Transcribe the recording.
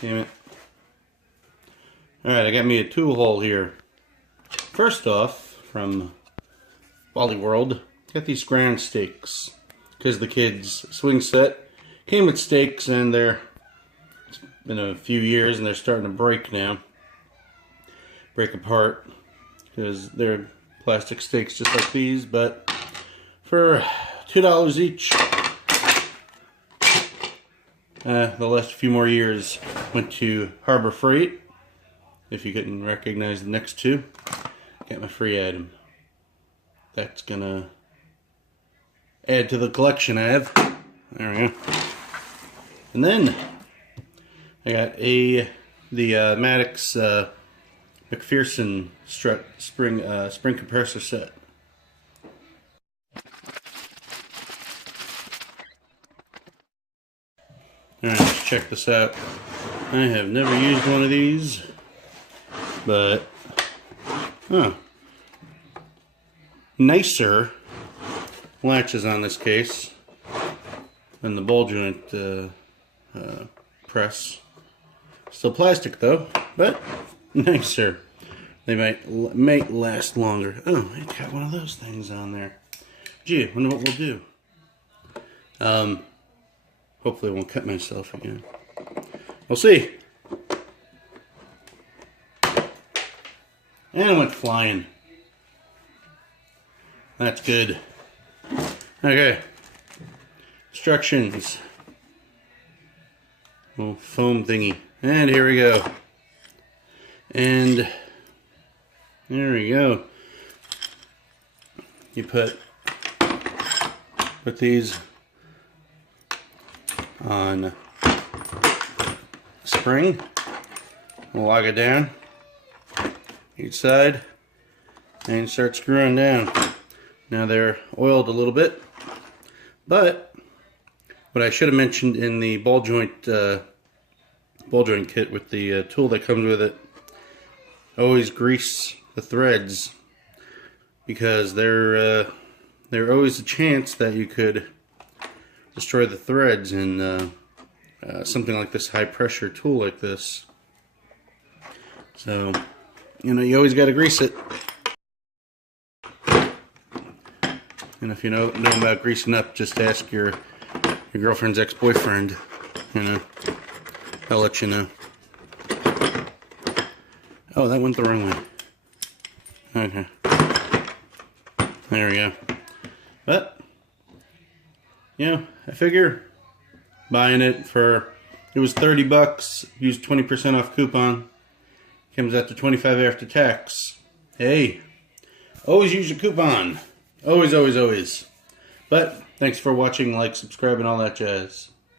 Damn it. Alright, I got me a tool haul here. First off, from Wally World, got these ground stakes. Because the kids' swing set came with stakes and it's been a few years and they're starting to break now. Break apart. Because they're plastic stakes just like these, but for $2 each. The last few more years went to Harbor Freight. If you couldn't recognize the next two, got my free item. That's gonna add to the collection I have. There we go. And then I got the Maddox McPherson strut spring compressor set. Alright, let's check this out. I have never used one of these, but nicer latches on this case than the ball joint press. Still plastic though, but nicer. They might last longer. Oh, I got one of those things on there. Gee, I wonder what we'll do. Hopefully I won't cut myself again. We'll see. And I went flying. That's good. Okay. Instructions. Little foam thingy. And here we go. And there we go. You put these on spring, log it down each side, and start screwing down. Now they're oiled a little bit, but what I should have mentioned in the ball joint kit with the tool that comes with it, always grease the threads, because there's always a chance that you could destroy the threads in something like this, high pressure tool like this. So, you always got to grease it. And if you know about greasing up, just ask your girlfriend's ex-boyfriend. I'll let you know. Oh, that went the wrong way. Okay. There we go. But I figure buying it it was $30, used 20% off coupon, comes out to $25 after tax. Hey, always use your coupon. Always, always, always. But thanks for watching, like, subscribe, and all that jazz.